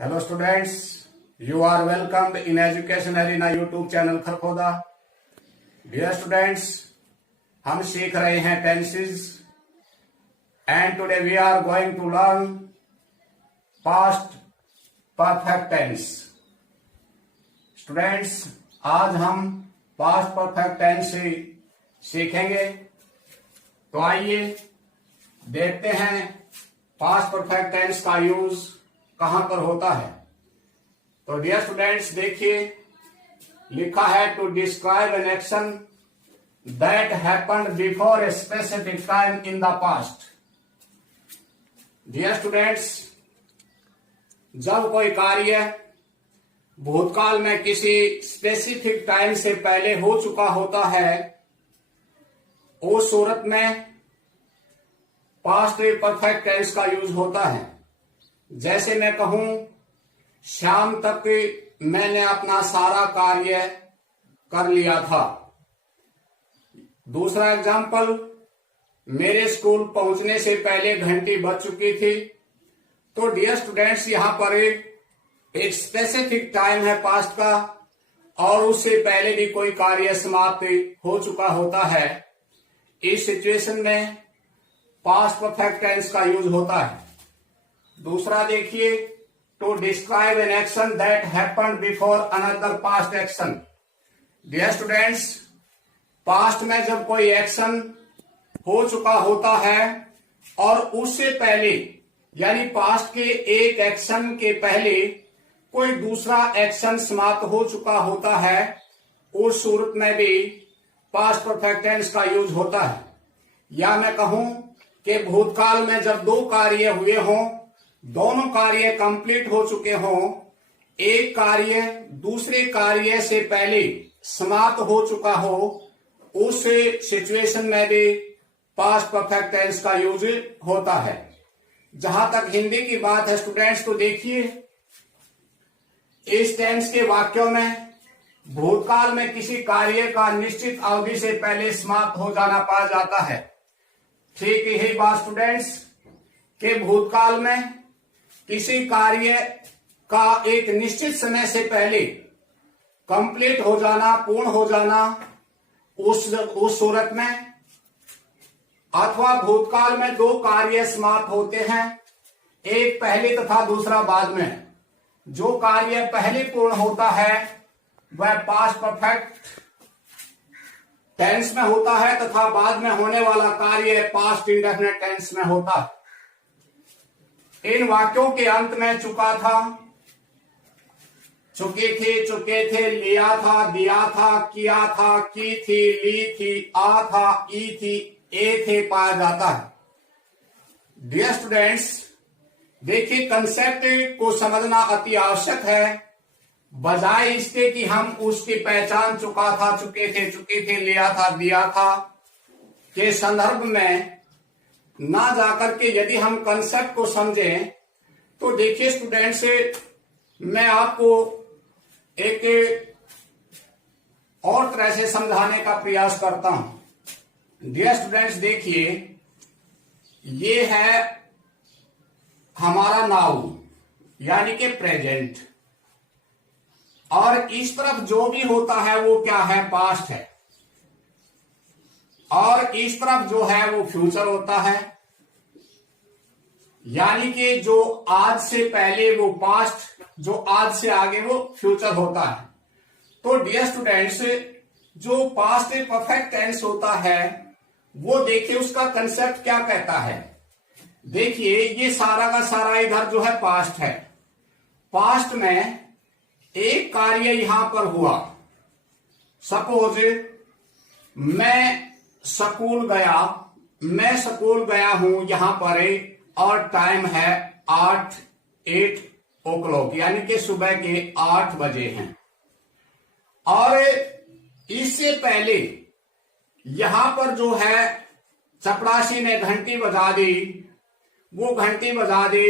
Hello students, you are welcomed in Education Arena YouTube channel Kharkhoda. Dear students, हम सीख रहे हैं tenses and today we are going to learn past perfect tense. Students, आज हम past perfect tense से सीखेंगे। तो आइए देखते हैं पास्ट परफेक्ट टेंस का यूज कहां पर होता है। तो डियर स्टूडेंट्स, देखिए लिखा है to describe an action that happened before a specific time in the past. Dear students, जब कोई कार्य भूतकाल में किसी स्पेसिफिक टाइम से पहले हो चुका होता है, उस सूरत में पास्ट परफेक्ट टेंस का यूज होता है। जैसे मैं कहूं, शाम तक मैंने अपना सारा कार्य कर लिया था। दूसरा एग्जाम्पल, मेरे स्कूल पहुंचने से पहले घंटी बज चुकी थी। तो डियर स्टूडेंट्स, यहां पर एक स्पेसिफिक टाइम है पास्ट का और उससे पहले भी कोई कार्य समाप्त हो चुका होता है। इस सिचुएशन में पास्ट परफेक्ट टेंस का यूज होता है। दूसरा देखिए, to describe an action that happened before another past action. Dear students, past में जब कोई एक्शन हो चुका होता है और उससे पहले यानी पास्ट के एक एक्शन के पहले कोई दूसरा एक्शन समाप्त हो चुका होता है, उस सूरत में भी पास्ट परफेक्ट टेंस का यूज होता है। या मैं कहूं कि भूतकाल में जब दो कार्य हुए हों, दोनों कार्य कंप्लीट हो चुके हों, एक कार्य दूसरे कार्य से पहले समाप्त हो चुका हो, उस सिचुएशन में भी पास्ट परफेक्ट टेंस का यूज होता है। जहां तक हिंदी की बात है स्टूडेंट्स, तो देखिए इस टेंस के वाक्यों में भूतकाल में किसी कार्य का निश्चित अवधि से पहले समाप्त हो जाना पाया जाता है। ठीक यही बात स्टूडेंट्स के भूतकाल में किसी कार्य का एक निश्चित समय से पहले कंप्लीट हो जाना, पूर्ण हो जाना, उस सूरत में, अथवा भूतकाल में दो कार्य समाप्त होते हैं, एक पहले तथा दूसरा बाद में। जो कार्य पहले पूर्ण होता है वह पास्ट परफेक्ट टेंस में होता है तथा बाद में होने वाला कार्य पास्ट इंडेफिनिट टेंस में होता है। इन वाक्यों के अंत में चुका था, चुके थे, लिया था, दिया था, किया था, की थी, ली थी, आ था, ई थी, ए थे पाया जाता है। डियर स्टूडेंट्स, देखिए कंसेप्ट को समझना अति आवश्यक है। बजाय इसके कि हम उसकी पहचान चुका था, चुके थे, लिया था, दिया था के संदर्भ में ना जाकर के यदि हम कंसेप्ट को समझें, तो देखिए स्टूडेंट्स, मैं आपको एक और तरह से समझाने का प्रयास करता हूं। डियर स्टूडेंट्स, देखिए ये है हमारा नाउ यानी कि प्रेजेंट, और इस तरफ जो भी होता है वो क्या है, पास्ट है, और इस तरफ जो है वो फ्यूचर होता है। यानी कि जो आज से पहले वो पास्ट, जो आज से आगे वो फ्यूचर होता है। तो डियर स्टूडेंट्स, जो पास्ट परफेक्ट टेंस होता है वो देखिए उसका कंसेप्ट क्या कहता है। देखिए ये सारा का सारा इधर जो है पास्ट है। पास्ट में एक कार्य यहां पर हुआ, सपोज मैं स्कूल गया हूं यहां पर, और टाइम है 8 o'clock यानी कि सुबह के 8 बजे हैं। और इससे पहले यहां पर जो है चपरासी ने घंटी बजा दी, वो घंटी बजा दी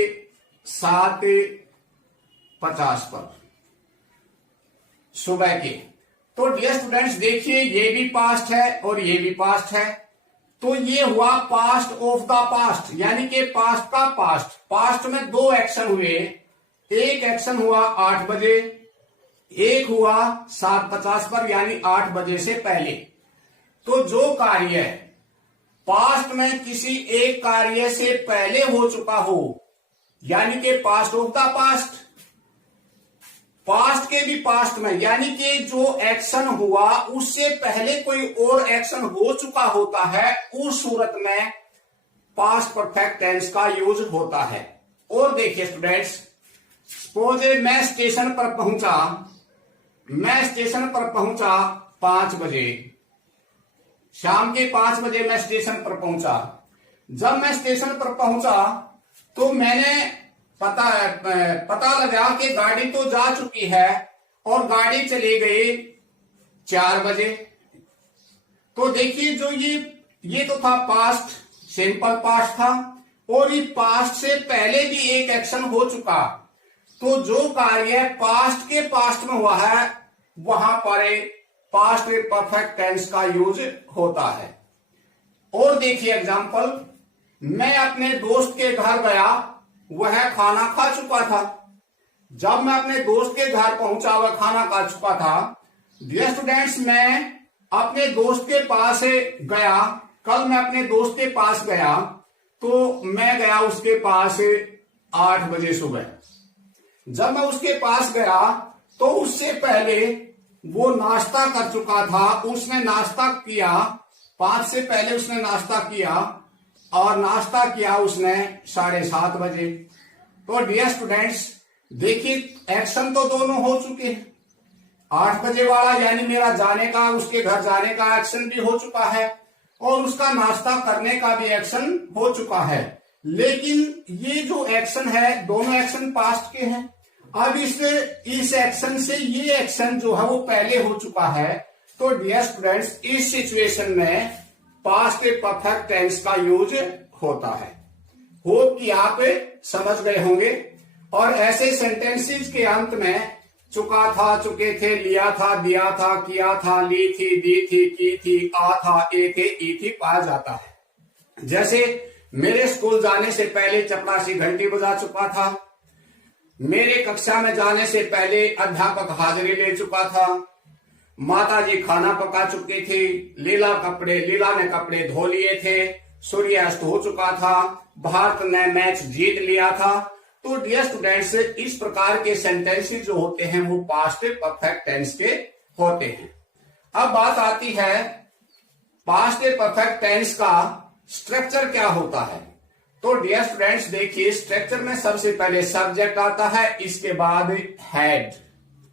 7:50 पर सुबह के। तो डियर स्टूडेंट्स, देखिए ये भी पास्ट है और ये भी पास्ट है। तो ये हुआ पास्ट ऑफ द पास्ट, यानी कि पास्ट का पास्ट। पास्ट में दो एक्शन हुए, एक एक्शन हुआ 8 बजे, एक हुआ 7:50 पर, यानी 8 बजे से पहले। तो जो कार्य पास्ट में किसी एक कार्य से पहले हो चुका हो, यानी कि past of the past, past के भी पास्ट में, यानी कि जो एक्शन हुआ उससे पहले कोई और एक्शन हो चुका होता है, उस सूरत में पास्ट परफेक्ट टेंस का यूज होता है। और देखिए स्टूडेंट्स, सपोज मैं स्टेशन पर पहुंचा 5 बजे, शाम के 5 बजे मैं स्टेशन पर पहुंचा। जब मैं स्टेशन पर पहुंचा तो मैंने पता लगा कि गाड़ी तो जा चुकी है और गाड़ी चली गई 4 बजे। तो देखिए जो ये तो था पास्ट, सिंपल पास्ट था, और ये पास्ट से पहले भी एक एक्शन हो चुका। तो जो कार्य पास्ट के पास्ट में हुआ है वहां पर पास्ट परफेक्ट टेंस का यूज होता है। और देखिए एग्जांपल, मैं अपने दोस्त के घर गया, वह खाना खा चुका था। जब मैं अपने दोस्त के घर पहुंचा वह खाना खा चुका था। डियर स्टूडेंट्स, मैं अपने दोस्त के पास गया, कल मैं अपने दोस्त के पास गया, तो मैं गया उसके पास 8 बजे सुबह। जब मैं उसके पास गया तो उससे पहले वो नाश्ता कर चुका था, उसने नाश्ता किया 5 से पहले, उसने नाश्ता किया और नाश्ता किया उसने 7:30 बजे। तो डियर स्टूडेंट्स देखिए, एक्शन तो दोनों हो चुके हैं। 8 बजे वाला यानी मेरा जाने का, उसके घर जाने का एक्शन भी हो चुका है और उसका नाश्ता करने का भी एक्शन हो चुका है। लेकिन ये जो एक्शन है, दोनों एक्शन पास्ट के हैं। अब इस एक्शन से ये एक्शन जो है वो पहले हो चुका है। तो डियर स्टूडेंट्स, इस सिचुएशन में पास्ट परफेक्ट टेंस का यूज होता है। होप कि आप समझ गए होंगे। और ऐसे सेंटेंसेस के अंत में चुका था, चुके थे, लिया था, दिया था, किया था, ली थी, दी थी, की थी, आ था, ए थे, ई थी पाया जाता है। जैसे मेरे स्कूल जाने से पहले चपरासी घंटी बजा चुका था। मेरे कक्षा में जाने से पहले अध्यापक हाजिरी ले चुका था। माता जी खाना पका चुकी थी। लीला ने कपड़े धो लिए थे। सूर्यास्त हो चुका था। भारत ने मैच जीत लिया था। तो डियर स्टूडेंट्स, इस प्रकार के सेंटेंसेस जो होते हैं वो पास्ट परफेक्ट टेंस के होते हैं। अब बात आती है पास्ट परफेक्ट टेंस का स्ट्रक्चर क्या होता है। तो डियर स्टूडेंट्स देखिए, स्ट्रक्चर में सबसे पहले सब्जेक्ट आता है, इसके बाद हेड,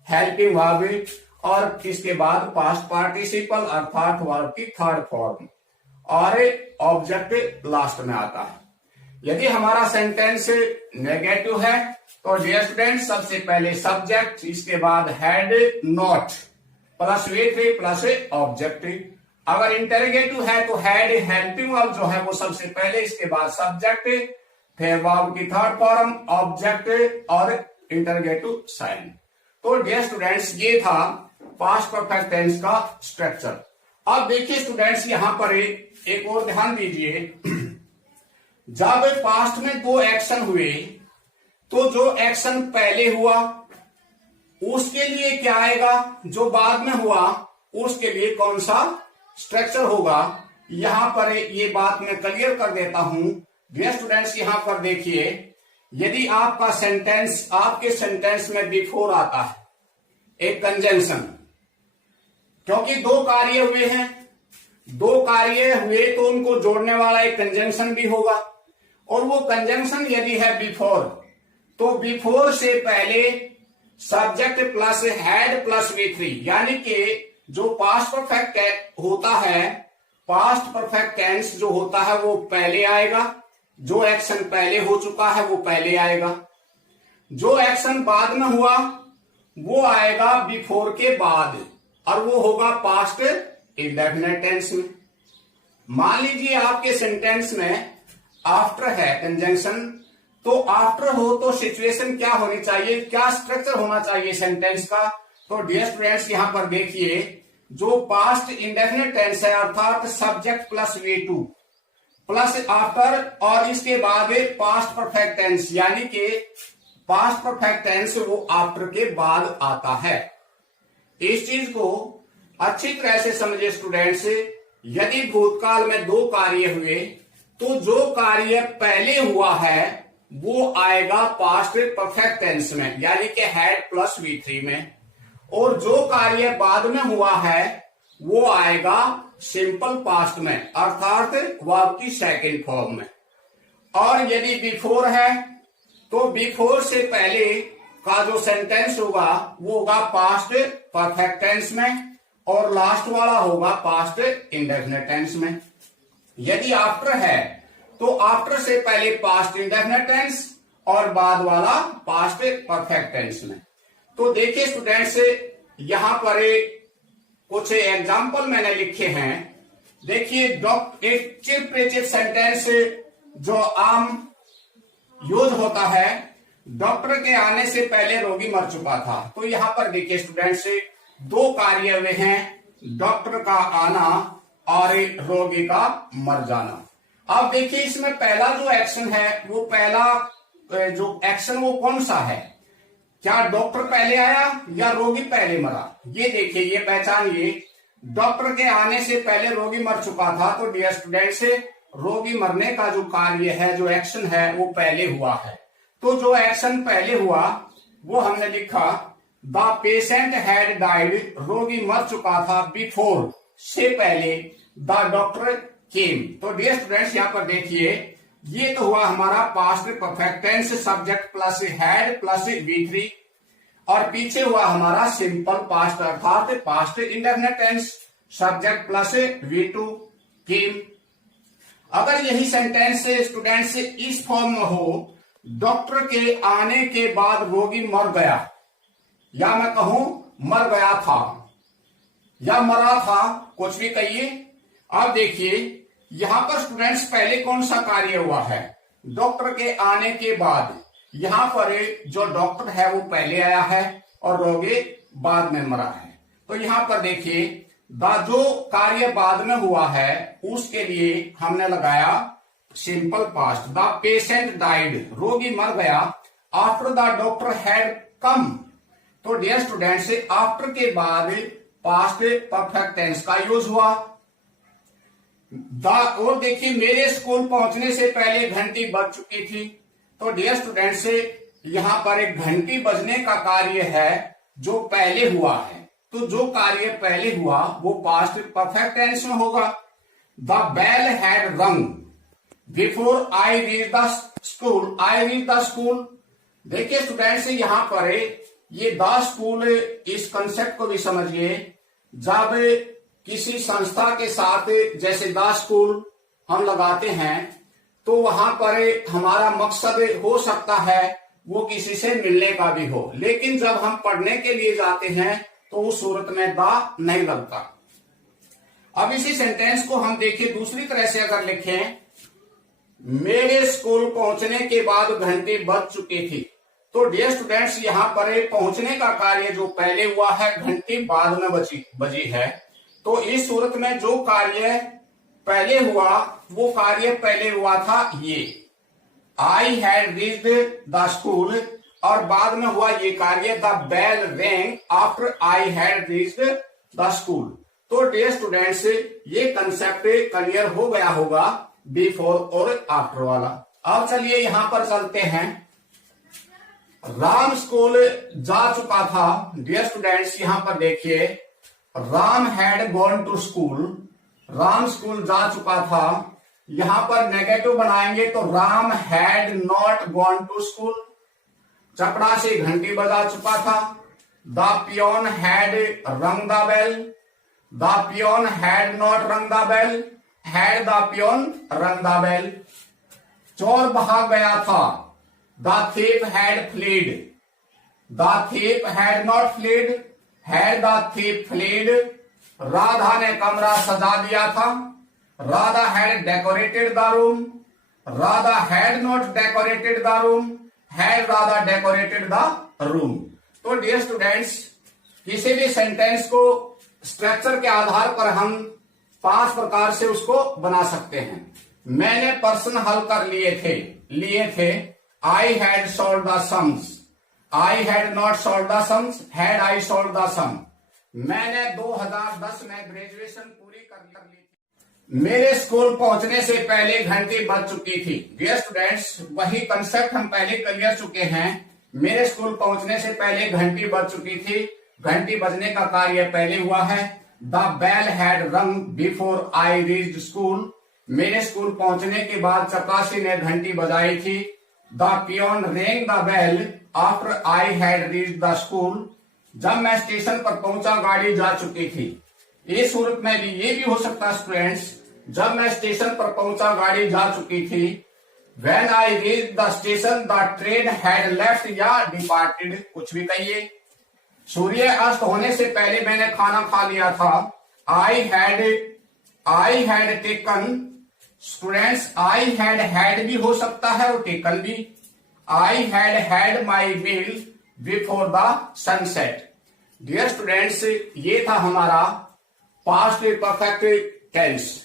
हेल्पिंग वर्ब, और इसके बाद पास्ट पार्टिसिपल अर्थात वर्ब की थर्ड फॉर्म, और ऑब्जेक्ट लास्ट में आता है। यदि हमारा सेंटेंस नेगेटिव है तो डियर स्टूडेंट्स सबसे पहले सब्जेक्ट, इसके बाद head, not, plus way plus object. अगर इंटरोगेटिव है तो हेड, हेल्पिंग वर्ब जो है वो सबसे पहले, इसके बाद सब्जेक्ट, फिर वर्ब की थर्ड फॉर्म, ऑब्जेक्ट और इंटरोगेटिव साइन। तो डियर स्टूडेंट्स ये था पास्ट परफेक्ट टेंस का स्ट्रक्चर। अब देखिए स्टूडेंट्स, यहां पर एक और ध्यान दीजिए। जब पास्ट में 2 एक्शन हुए तो जो एक्शन पहले हुआ उसके लिए क्या आएगा, जो बाद में हुआ उसके लिए कौन सा स्ट्रक्चर होगा। यहां पर ये बात मैं क्लियर कर देता हूं। डियर स्टूडेंट्स, यहां पर देखिए, यदि आपका सेंटेंस, आपके सेंटेंस में बिफोर आता है एक कंजंक्शन, क्योंकि 2 कार्य हुए हैं, 2 कार्य हुए तो उनको जोड़ने वाला एक कंजंक्शन भी होगा। और वो कंजंक्शन यदि है बिफोर, तो बिफोर से पहले subject plus head plus V3, यानी कि जो पास्ट परफेक्ट होता है, पास्ट परफेक्ट टेंस जो होता है वो पहले आएगा। जो एक्शन पहले हो चुका है वो पहले आएगा। जो एक्शन बाद में हुआ वो आएगा बिफोर के बाद, और वो होगा पास्ट इंडेफिनिट टेंस में। मान लीजिए आपके सेंटेंस में आफ्टर है कंजंक्शन, तो आफ्टर हो तो सिचुएशन क्या होनी चाहिए, क्या स्ट्रक्चर होना चाहिए सेंटेंस का। तो डियर स्टूडेंट्स, यहां पर देखिए, जो पास्ट इंडेफिनिट टेंस है अर्थात subject plus V2 plus after, और इसके बाद पास्ट परफेक्ट टेंस यानी कि पास्ट परफेक्ट टेंस वो आफ्टर के बाद आता है। इस चीज को अच्छी तरह से समझे स्टूडेंट्स। यदि भूतकाल में दो कार्य हुए तो जो कार्य पहले हुआ है वो आएगा पास्ट परफेक्ट टेंस में, यानी कि हैड प्लस V3 में, और जो कार्य बाद में हुआ है वो आएगा सिंपल पास्ट में, अर्थात वर्ब की सेकंड फॉर्म में। और यदि बिफोर है तो बिफोर से पहले का जो सेंटेंस होगा वो होगा पास्ट परफेक्ट टेंस में, और लास्ट वाला होगा पास्ट इंडेफिनिट टेंस में। यदि आफ्टर है तो आफ्टर से पहले पास्ट इंडेफिनिट टेंस और बाद वाला पास्ट परफेक्ट टेंस में। तो देखिए स्टूडेंट्स, यहां पर कुछ एग्जाम्पल मैंने लिखे हैं। देखिए एक चिप सेंटेंस जो आम यूज होता है, डॉक्टर के आने से पहले रोगी मर चुका था। तो यहां पर देखिए स्टूडेंट्स, दो कार्य हुए हैं, डॉक्टर का आना और रोगी का मर जाना। अब देखिए इसमें पहला जो एक्शन है वो पहला जो एक्शन वो कौन सा है, क्या डॉक्टर पहले आया या रोगी पहले मरा? ये देखिए, ये पहचानिए, डॉक्टर के आने से पहले रोगी मर चुका था। तो डियर स्टूडेंट्स, रोगी मरने का जो कार्य है, जो एक्शन है वो पहले हुआ है। तो जो एक्शन पहले हुआ वो हमने लिखा द पेशेंट हैड डाइड, रोगी मर चुका था, बिफोर से पहले द डॉक्टर केम। तो डियर स्टूडेंट्स यहां पर देखिए, ये तो हुआ हमारा past perfect tense, subject plus had plus V3, और पीछे हुआ हमारा सिंपल पास्ट अर्थात past indefinite tense, subject plus V2 came. अगर यही सेंटेंस स्टूडेंट्स इस फॉर्म में हो, डॉक्टर के आने के बाद रोगी मर गया, या मैं कहूं मर गया था या मरा था, कुछ भी कहिए। अब देखिए यहां पर स्टूडेंट्स पहले कौन सा कार्य हुआ है, डॉक्टर के आने के बाद। यहां पर जो डॉक्टर है वो पहले आया है और रोगी बाद में मरा है। तो यहां पर देखिए जो कार्य बाद में हुआ है उसके लिए हमने लगाया simple past, the patient died, रोगी मर गया, after the doctor had come. तो डियर स्टूडेंट्स, आफ्टर के बाद पास्ट परफेक्ट टेंस का यूज हुआ। और देखिए मेरे स्कूल पहुंचने से पहले घंटी बज चुकी थी। तो डियर स्टूडेंट्स, यहां पर एक घंटी बजने का कार्य है जो पहले हुआ है। तो जो कार्य पहले हुआ वो पास्ट परफेक्ट टेंस में होगा। The bell had rung before I reach the school, I reach the school. देखिए स्टूडेंट्स, यहां पर ये द स्कूल, इस कंसेप्ट को भी समझिए। जब किसी संस्था के साथ जैसे द स्कूल हम लगाते हैं तो वहां पर हमारा मकसद हो सकता है वो किसी से मिलने का भी हो, लेकिन जब हम पढ़ने के लिए जाते हैं तो उस सूरत में द नहीं लगता। अब इसी सेंटेंस को हम देखिए दूसरी तरह से अगर लिखें, मेरे स्कूल पहुंचने के बाद घंटी बज चुकी थी। तो डियर स्टूडेंट्स, यहां पर पहुंचने का कार्य जो पहले हुआ है, घंटी बाद में बजी है। तो इस सूरत में जो कार्य पहले हुआ वो कार्य पहले हुआ था ये, I had reached the school, और बाद में हुआ ये कार्य the bell rang after I had reached the school. तो डियर स्टूडेंट्स, ये कंसेप्ट क्लियर हो गया होगा बिफोर और आफ्टर वाला। अब चलिए यहां पर चलते हैं। राम स्कूल जा चुका था। डियर स्टूडेंट्स, यहां पर देखिए, Ram had gone to school, Ram school जा चुका था। यहां पर नेगेटिव बनाएंगे तो Ram had not gone to school, चपरासी घंटी बजा चुका था। The peon had rung the bell, the peon had not rung the bell, had the peon rung the bell. चोर भाग गया था। The thief had fled, the thief had not fled, had the thief fled. Radha ने कमरा सजा दिया था। Radha had decorated the room, Radha had not decorated the room, had Radha decorated the room. तो डियर स्टूडेंट्स, किसी भी सेंटेंस को स्ट्रक्चर के आधार पर हम 5 प्रकार से उसको बना सकते हैं। मैंने प्रश्न हल कर लिए थे। I had solve the sums, I had not solve the sums, had I solve the sum. मैंने 2010 में ग्रेजुएशन पूरी कर ली थी। मेरे स्कूल पहुंचने से पहले घंटी बज चुकी थी। डियर स्टूडेंट्स, वही कंसेप्ट हम पहले क्लियर चुके हैं। मेरे स्कूल पहुंचने से पहले घंटी बज चुकी थी। घंटी बजने का कार्य पहले हुआ है। The bell had rung before I reached school. मेरे स्कूल पहुंचने के बाद चपरासी ने घंटी बजाई थी। The peon rang the bell after I had reached the school. जब मैं स्टेशन पर पहुंचा गाड़ी जा चुकी थी। इस सूरत में भी ये भी हो सकता है स्टूडेंट्स, जब मैं स्टेशन पर पहुंचा गाड़ी जा चुकी थी। When I reached the station, the train had left या डिपार्टेड, कुछ भी कहिए। सूर्य अस्त होने से पहले मैंने खाना खा लिया था। I had taken, students I had भी हो सकता है और taken भी। I had my meal before the sunset। Dear students, ये था हमारा पास्ट परफेक्ट टेंस।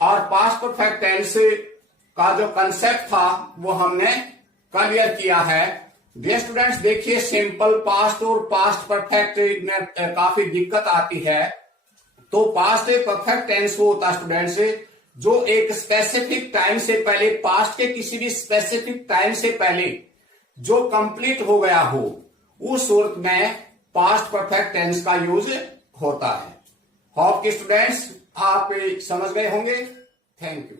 और पास्ट परफेक्ट टेंस का जो कंसेप्ट था वो हमने क्लियर किया है। डियर स्टूडेंट्स, देखिए सिंपल पास्ट और पास्ट परफेक्ट में काफी दिक्कत आती है। तो पास्ट परफेक्ट टेंस वो होता है स्टूडेंट्स जो एक स्पेसिफिक टाइम से पहले, पास्ट के किसी भी स्पेसिफिक टाइम से पहले जो कंप्लीट हो गया हो, उस सूरत में पास्ट परफेक्ट टेंस का यूज होता है। होप कि स्टूडेंट्स आप समझ गए होंगे। Thank you.